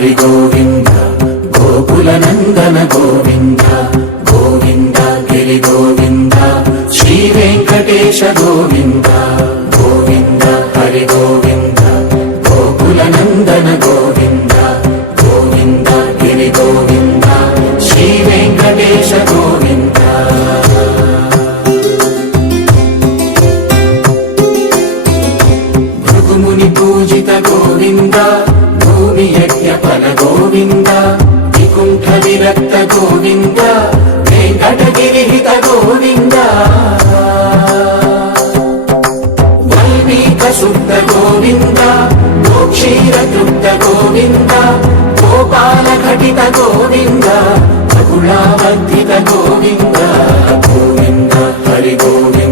హరి గోవింద గోకుల నందన గోవింద గోవింద గిరి గోవింద శ్రీ వెంకటేశ గోవింద గోవింద హరి గోవింద గోకుల నందన గోవింద గోవింద గిరి గోవింద శ్రీ వెంకటేశ గోవింద భృగుముని పూజిత గోవింద భూమి యజ్ఞ ఫల గోవింద వికుంఠ విరక్త గోవింద వెంకటగిరిహిత గోవింద వల్మీక శుద్ధ గోవింద గోక్షీర తృప్త గోవింద గోపాల ఘటిత గోవింద బహుళావర్ధిత గోవింద గోవింద హరి గోవింద